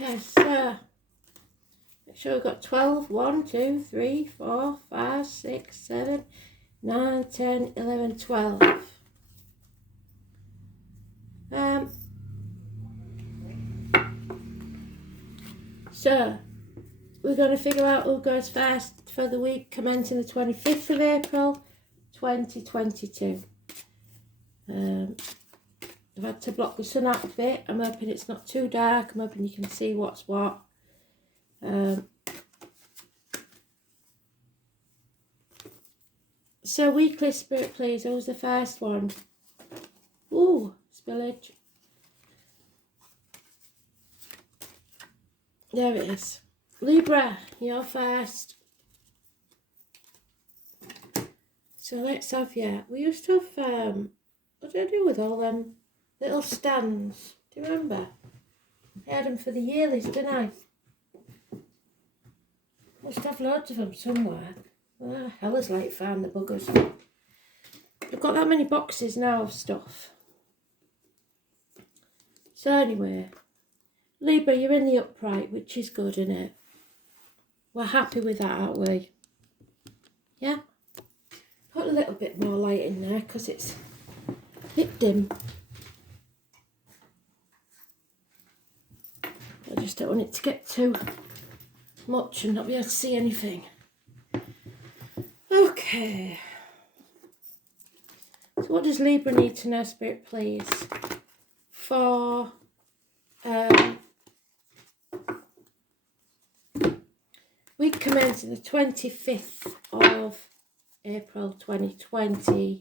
Okay, so make sure we've got 12. 1, 2, 3, 4, 5, 6, 7, 9, 10, 11, 12. So we're going to figure out who goes first for the week commencing the 25th of April 2022. I've had to block the sun out a bit. I'm hoping it's not too dark. I'm hoping you can see what's what. So weekly spirit, please. Who's the first one? Ooh, spillage. There it is. Libra, you're first. So let's have, we used to have, what did I do with all them little stands? Do you remember? I had them for the yearlies, didn't I? Must have loads of them somewhere. Oh, hell is like found the buggers. I've got that many boxes now of stuff. So anyway, Libra, you're in the upright, which is good, isn't it? We're happy with that, aren't we? Yeah? Put a little bit more light in there because it's a bit dim. I just don't want it to get too much and not be able to see anything. Okay. So what does Libra need to know, Spirit, please? For week commencing the 25th of April 2022.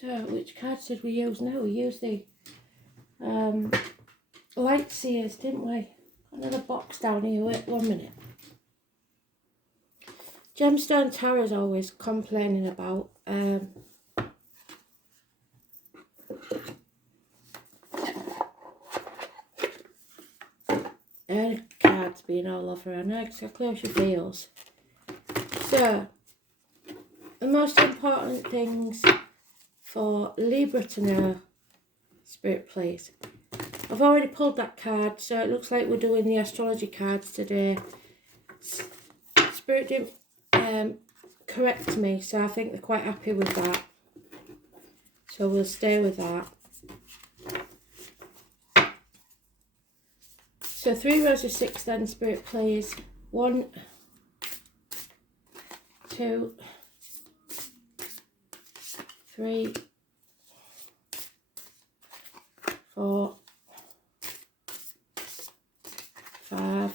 So, which cards did we use? No, we used the light seers, didn't we? Got another box down here. Wait 1 minute. Gemstone Tarot's always complaining about her cards being all over her. I know exactly how she feels. So, the most important things for Libra to know, Spirit, please. I've already pulled that card, so it looks like we're doing the astrology cards today. Spirit didn't correct me, so I think they're quite happy with that. So we'll stay with that. So 3 rows of 6 then, Spirit, please. 1, 2, 3, 4, 5,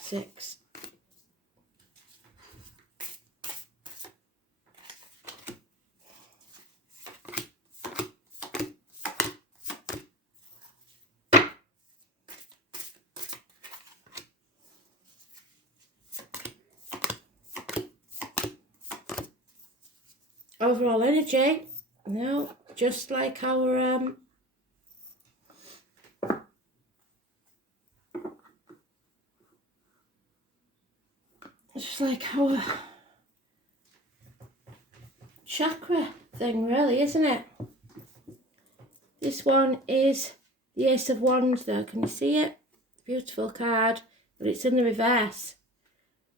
6, 7. Overall energy, no, just like our chakra thing, really, isn't it? This one is the Ace of Wands, though. Can you see it? Beautiful card, but it's in the reverse.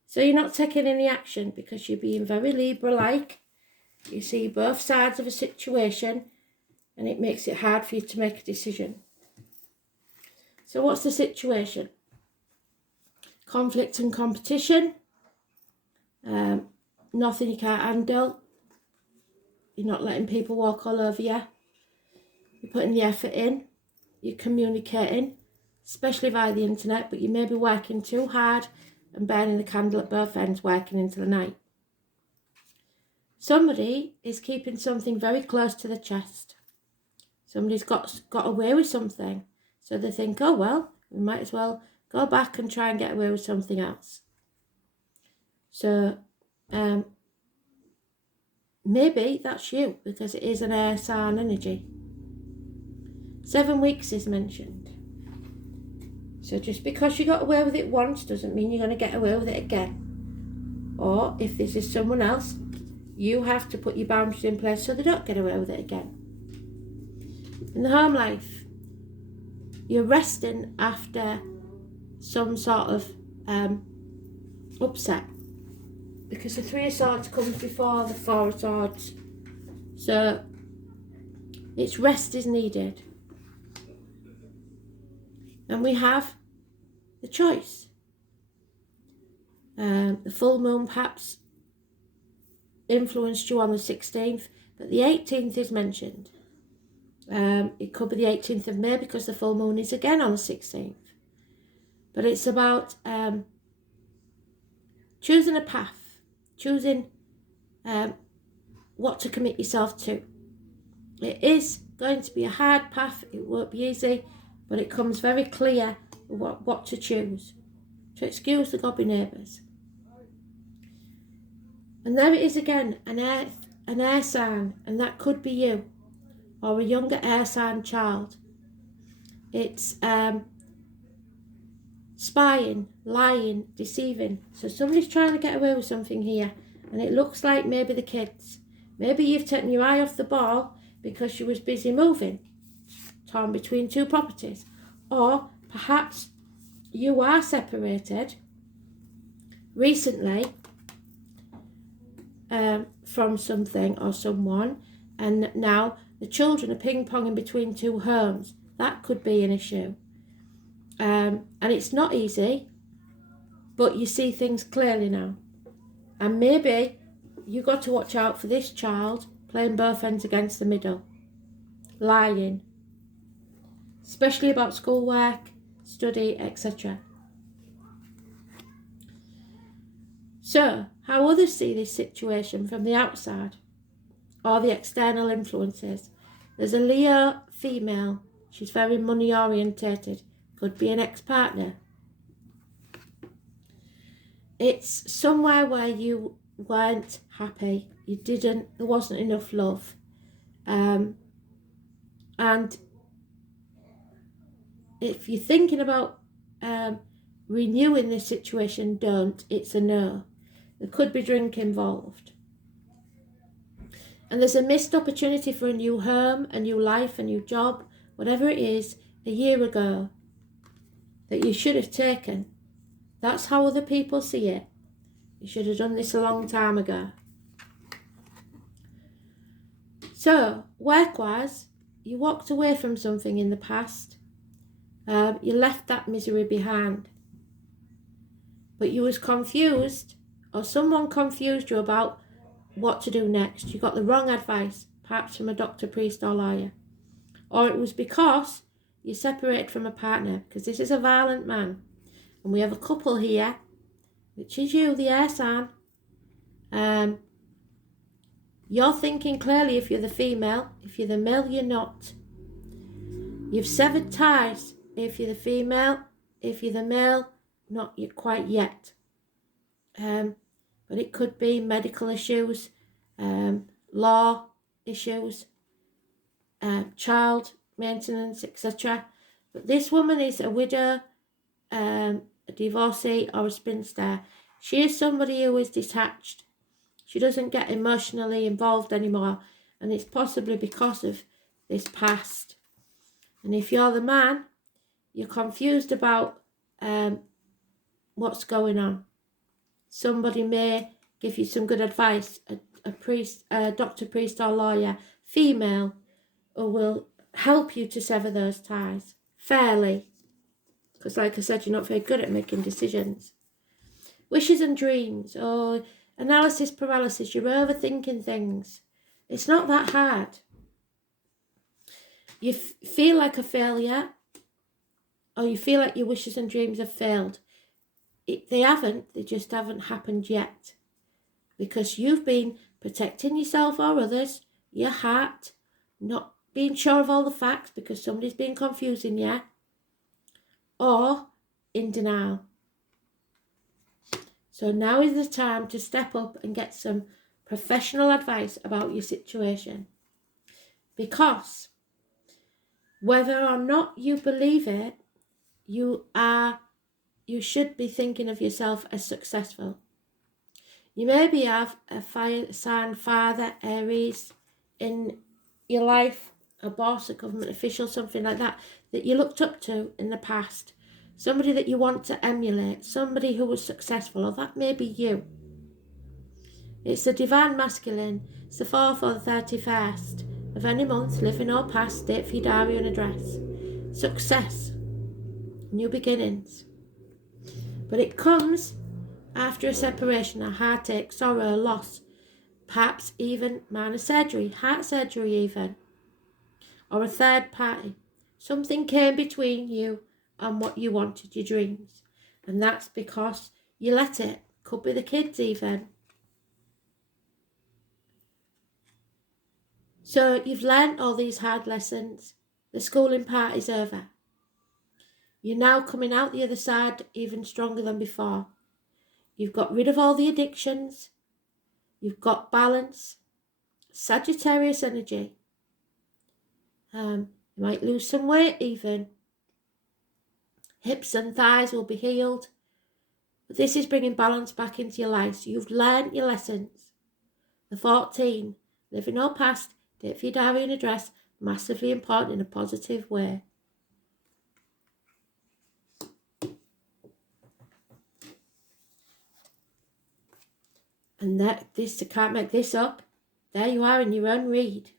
So you're not taking any action because you're being very Libra-like. You see both sides of a situation and it makes it hard for you to make a decision. So what's the situation? Conflict and competition. Nothing you can't handle. You're not letting people walk all over you. You're putting the effort in. You're communicating, especially via the internet, but you may be working too hard and burning the candle at both ends, working into the night. Somebody is keeping something very close to the chest. Somebody's got away with something. So they think, oh, well, we might as well go back and try and get away with something else. So maybe that's you, because it is an air sign energy. 7 weeks is mentioned. So just because you got away with it once doesn't mean you're going to get away with it again. Or if this is someone else, you have to put your boundaries in place so they don't get away with it again. In the home life, you're resting after some sort of upset, because the 3 of Swords comes before the 4 of Swords. So it's rest is needed. And we have the choice. The full moon perhaps influenced you on the 16th, but the 18th is mentioned. It could be the 18th of May because the full moon is again on the 16th. But it's about choosing a path, choosing what to commit yourself to. It is going to be a hard path, it won't be easy, but it comes very clear what to choose. To excuse the gobby neighbours. And there it is again, an air sign, and that could be you, or a younger air sign child. It's spying, lying, deceiving. So somebody's trying to get away with something here, and it looks like maybe the kids. Maybe you've taken your eye off the ball because you was busy moving, torn between 2 properties. Or perhaps you are separated recently from something or someone, and now the children are ping-ponging between 2 homes. That could be an issue. And it's not easy, but you see things clearly now. And maybe you got to watch out for this child playing both ends against the middle, lying, especially about schoolwork, study, etc. So, how others see this situation from the outside, or the external influences. There's a Leo female. She's very money orientated. Could be an ex-partner. It's somewhere where you weren't happy. There wasn't enough love. And if you're thinking about renewing this situation, don't. It's a no. There could be drink involved. And there's a missed opportunity for a new home, a new life, a new job, whatever it is, a year ago that you should have taken. That's how other people see it. You should have done this a long time ago. So, work-wise, you walked away from something in the past. You left that misery behind. But you was confused, or someone confused you about what to do next. You got the wrong advice, perhaps from a doctor, priest or lawyer. Or it was because you separated from a partner, because this is a violent man. And we have a couple here, which is you, the air sign. You're thinking clearly if you're the female. If you're the male, you're not. You've severed ties if you're the female. If you're the male, not quite yet. But it could be medical issues, law issues, child maintenance, etc. But this woman is a widow, a divorcee or a spinster. She is somebody who is detached. She doesn't get emotionally involved anymore, and it's possibly because of this past. And if you're the man, you're confused about what's going on. Somebody may give you some good advice, a priest, a doctor, priest or lawyer, female, who will help you to sever those ties fairly. Because like I said, you're not very good at making decisions. Wishes and dreams, or analysis paralysis, you're overthinking things. It's not that hard. You feel like a failure, or you feel like your wishes and dreams have failed. They haven't, they just haven't happened yet. Because you've been protecting yourself or others, your heart, not being sure of all the facts because somebody's been confusing you, or in denial. So now is the time to step up and get some professional advice about your situation. Because whether or not you believe it, you should be thinking of yourself as successful. You maybe have a fire sign father, Aries, in your life, a boss, a government official, something like that you looked up to in the past. Somebody that you want to emulate, somebody who was successful, or that may be you. It's the divine masculine. It's the 4th or the 31st of any month, living or past, date for your diary and address. Success, new beginnings. But it comes after a separation, a heartache, sorrow, loss, perhaps even minor surgery, heart surgery even, or a third party. Something came between you and what you wanted, your dreams. And that's because you let it. Could be the kids even. So you've learnt all these hard lessons. The schooling part is over. You're now coming out the other side even stronger than before. You've got rid of all the addictions. You've got balance. Sagittarius energy. You might lose some weight even. Hips and thighs will be healed. But this is bringing balance back into your life. So you've learnt your lessons. The 14, living or past, date for your diary and address, massively important in a positive way. And I can't make this up. There you are in your own read.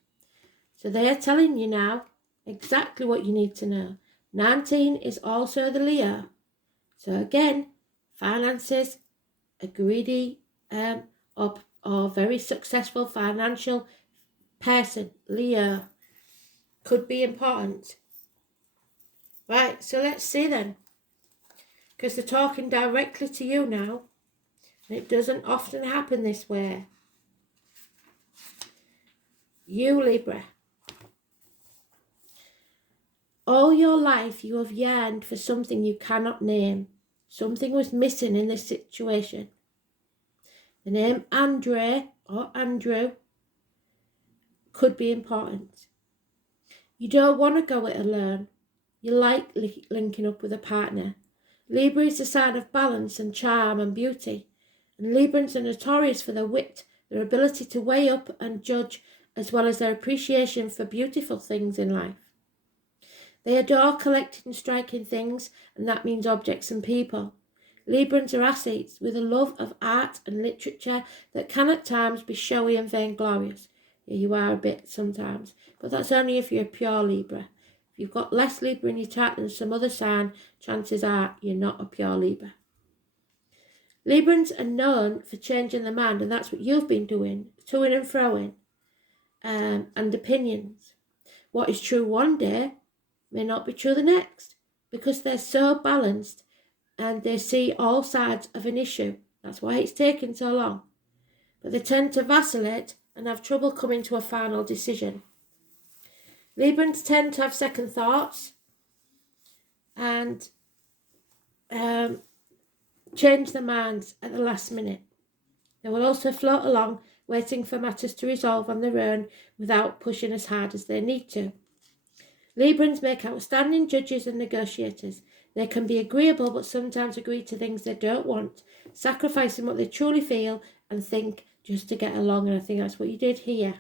So they are telling you now exactly what you need to know. 19 is also the Leo. So again, finances, a greedy or very successful financial person, Leo, could be important. Right, so let's see then. Because they're talking directly to you now. And it doesn't often happen this way. You, Libra. All your life you have yearned for something you cannot name. Something was missing in this situation. The name Andre or Andrew could be important. You don't want to go it alone. You like linking up with a partner. Libra is a sign of balance and charm and beauty. And Librans are notorious for their wit, their ability to weigh up and judge, as well as their appreciation for beautiful things in life. They adore collecting and striking things, and that means objects and people. Librans are athletes with a love of art and literature that can at times be showy and vainglorious. Yeah, you are a bit sometimes, but that's only if you're a pure Libra. If you've got less Libra in your chart than some other sign, chances are you're not a pure Libra. Librans are known for changing their mind, and that's what you've been doing, toing and froing, and opinions. What is true one day may not be true the next, because they're so balanced and they see all sides of an issue. That's why it's taken so long. But they tend to vacillate and have trouble coming to a final decision. Librans tend to have second thoughts and change their minds at the last minute. They will also float along, waiting for matters to resolve on their own without pushing as hard as they need to. Librans make outstanding judges and negotiators. They can be agreeable, but sometimes agree to things they don't want, sacrificing what they truly feel and think just to get along, and I think that's what you did here.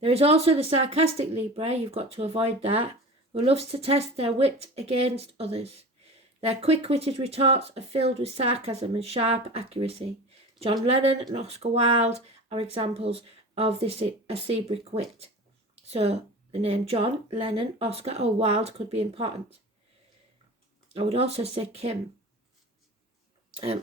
There is also the sarcastic Libra, you've got to avoid that, who loves to test their wit against others. Their quick-witted retorts are filled with sarcasm and sharp accuracy. John Lennon and Oscar Wilde are examples of this acerbic wit. So the name John, Lennon, Oscar or Wilde could be important. I would also say Kim.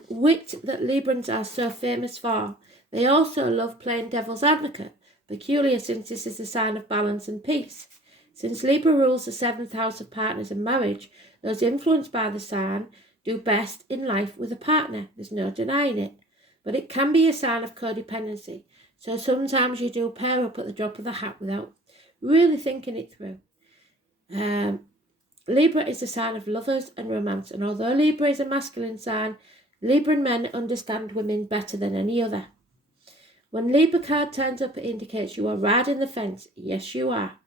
Wit that Librans are so famous for. They also love playing devil's advocate, peculiar since this is a sign of balance and peace. Since Libra rules the 7th house of partners and marriage, those influenced by the sign do best in life with a partner. There's no denying it. But it can be a sign of codependency. So sometimes you do pair up at the drop of the hat without really thinking it through. Libra is a sign of lovers and romance, and although Libra is a masculine sign, Libran men understand women better than any other. When Libra card turns up, it indicates you are riding the fence. Yes, you are.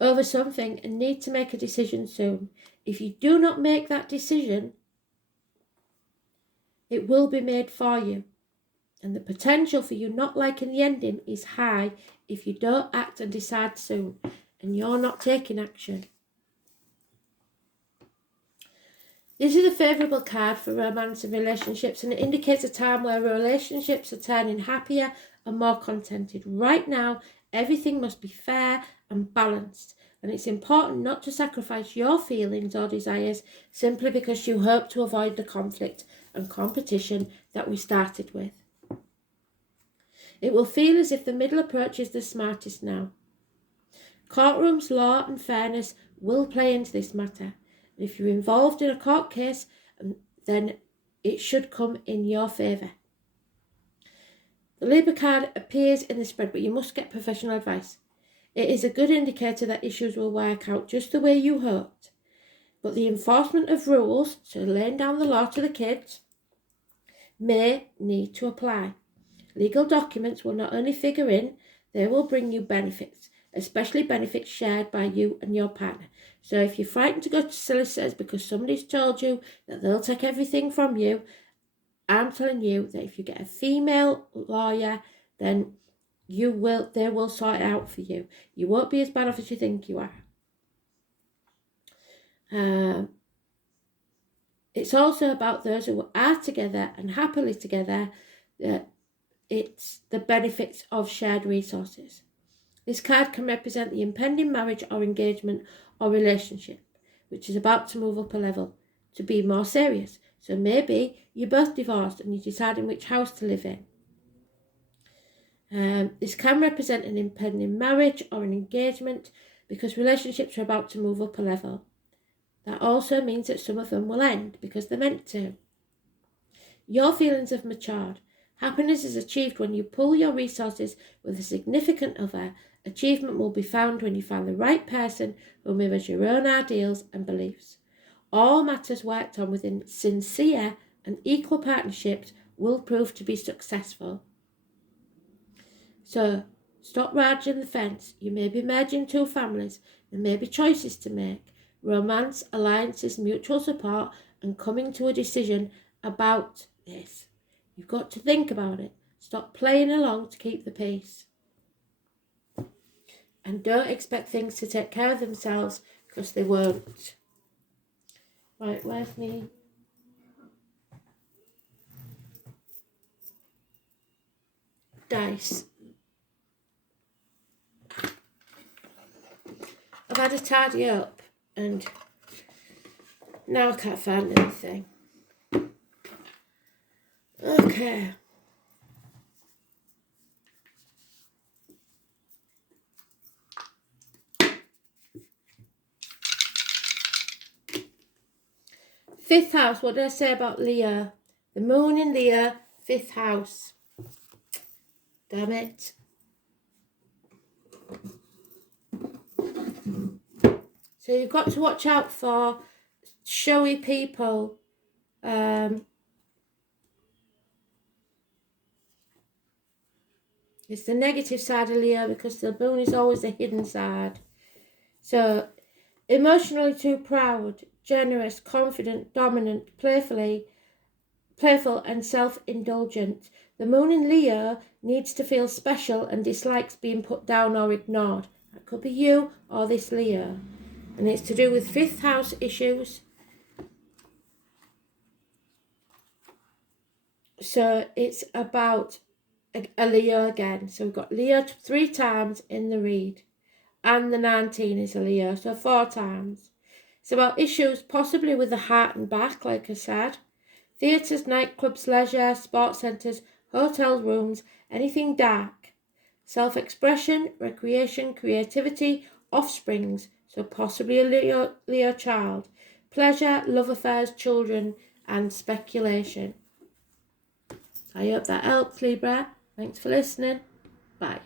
Over something and need to make a decision soon. If you do not make that decision, it will be made for you. And the potential for you not liking the ending is high if you don't act and decide soon and you're not taking action. This is a favourable card for romance and relationships, and it indicates a time where relationships are turning happier and more contented. Right now, everything must be fair and balanced, and it's important not to sacrifice your feelings or desires simply because you hope to avoid the conflict and competition that we started with. It will feel as if the middle approach is the smartest now. Courtrooms, law and fairness will play into this matter. If you're involved in a court case, then it should come in your favour. The Libra card appears in the spread, but you must get professional advice. It is a good indicator that issues will work out just the way you hoped. But the enforcement of rules, so laying down the law to the kids, may need to apply. Legal documents will not only figure in, they will bring you benefits, especially benefits shared by you and your partner. So if you're frightened to go to solicitors because somebody's told you that they'll take everything from you, I'm telling you that if you get a female lawyer, then they will sort it out for you. You won't be as bad off as you think you are. It's also about those who are together and happily together. It's the benefits of shared resources. This card can represent the impending marriage or engagement or relationship, which is about to move up a level, to be more serious. So maybe you're both divorced and you're deciding which house to live in. This can represent an impending marriage or an engagement because relationships are about to move up a level. That also means that some of them will end because they're meant to. Your feelings have matured. Happiness is achieved when you pool your resources with a significant other. Achievement will be found when you find the right person who mirrors your own ideals and beliefs. All matters worked on within sincere and equal partnerships will prove to be successful. So, stop riding the fence. You may be merging two families. There may be choices to make. Romance, alliances, mutual support, and coming to a decision about this. You've got to think about it. Stop playing along to keep the peace. And don't expect things to take care of themselves because they won't. Right, where's me? Dice. I've had to tidy up and now I can't find anything. Okay. Fifth house, what did I say about Leo? The moon in Leo, fifth house. Damn it. So you've got to watch out for showy people. It's the negative side of Leo because the moon is always the hidden side. So, emotionally too proud, generous, confident, dominant, playful and self-indulgent. The moon in Leo needs to feel special and dislikes being put down or ignored. That could be you or this Leo. And it's to do with fifth house issues. So it's about a Leo again. So we've got Leo 3 times in the read. And the 19 is a Leo, so 4 times. It's about issues possibly with the heart and back, like I said. Theatres, nightclubs, leisure, sports centres, hotel rooms, anything dark. Self-expression, recreation, creativity, offsprings, so possibly a Leo child. Pleasure, love affairs, children, and speculation. I hope that helps, Libra. Thanks for listening. Bye.